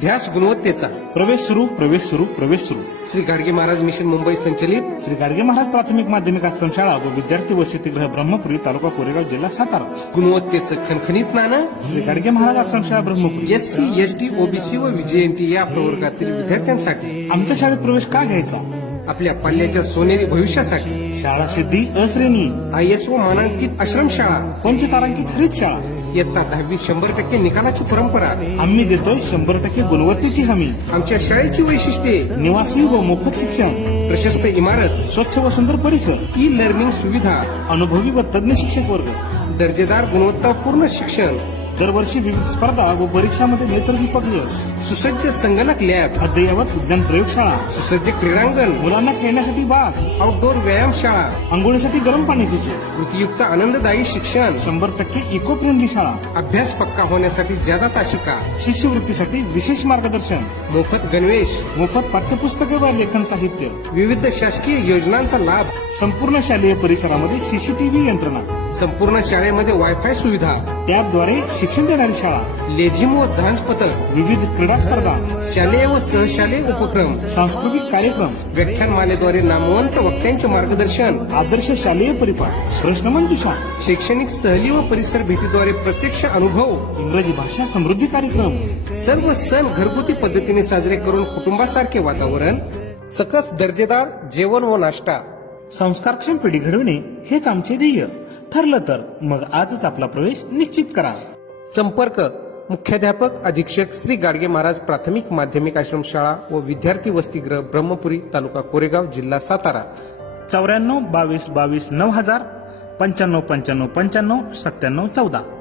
ध्यास गुणवत्तेचा. प्रवेश सुरू प्रवेश सुरू प्रवेश सुरू श्री गाडगे महाराज मिशन मुंबई संचलित. श्री गाडगे महाराज प्राथमिक माध्यमिक आश्रमशाळा व विद्यार्थी वसतिगृह ब्रह्मपुरी तालुका कोरेगाव जिल्हा सातारा. गुणवत्तेचं खणखणीत नाणं. श्री गाडगे महाराज आश्रमशाळा Brahmapuri. S C S T OBC व विजेएनटी या प्रवर्गातील विद्यार्थ्यांसाठी. आमच्या शाळेत प्रवेश का घ्यायचा? आपल्या पाल्याच्या सोनेरी भविष्यासाठी. शाळा सिद्धी अश्रेणी. आय एस ओ मानांकित आश्रमशाळा. पंचतारांकित हरित शाळा इयत्ता दहावी शंभर टक्के निकालाची परंपरा. आम्ही देतोय शंभर टक्के गुणवत्तेची हमी. आमच्या शाळेची वैशिष्ट्ये. निवासी व मोफत शिक्षण. प्रशस्त इमारत. स्वच्छ व सुंदर परिसर. ई लर्निंग सुविधा. अनुभवी व तज्ञ शिक्षक वर्ग. दर्जेदार गुणवत्तापूर्ण शिक्षण. दरवर्षी विविध स्पर्धा व परीक्षामध्ये नेत्रदीपक यश. सुसज्ज संगणक लॅब. अद्ययावत विज्ञान प्रयोगशाळा. सुसज्ज क्रीडांगण. मुलांना खेळण्यासाठी बाग. आउटडोर व्यायामशाळा. आंघोळीसाठी गरम पाण्याची सोय. कृतीयुक्त आनंददायी शिक्षण. शंभर टक्के इको फ्रेंडली शाळा. अभ्यास पक्का होण्यासाठी ज्यादा तासिका शिष्यवृत्तीसाठी विशेष मार्गदर्शन. मोफत गणवेश. मोफत पाठ्यपुस्तके व लेखन साहित्य. विविध शासकीय योजनांचा लाभ. संपूर्ण शालेय परिसरामध्ये सीसीटीव्ही यंत्रणा. संपूर्ण शाळेमध्ये वायफाय सुविधा. त्याद्वारे शिक्षण देणारी शाळा. लेझिम व झांज पथक. विविध क्रीडा स्पर्धा. शालेय व सहशालेय उपक्रम. सांस्कृतिक कार्यक्रम. व्याख्यानमालेद्वारे नामवंत वक्त्यांचे मार्गदर्शन. आदर्श शालेय परिपाठ. प्रश्नमंजुषा. शैक्षणिक सहली व परिसर भेटीद्वारे प्रत्यक्ष अनुभव. इंग्रजी भाषा समृद्धी कार्यक्रम. सर्व सण घरगुती पद्धतीने साजरे करून कुटुंबासारखे वातावरण. सकस दर्जेदार जेवण व नाश्ता. संस्कारक्षम पिढी घडविणे हेच आमचे ध्येय. ठरलं तर मग आजच आपला प्रवेश निश्चित करा. संपर्क. मुख्याध्यापक अधीक्षक श्री गाडगे महाराज प्राथमिक माध्यमिक आश्रमशाळा व विद्यार्थी वसतिगृह ब्रह्मपुरी तालुका कोरेगाव जिल्हा सातारा. चौऱ्याण्णव बावीस बावीस नऊ हजार पंच्याण्णव पंच्याण्णव पंच्याण्णव सत्त्याण्णव चौदा.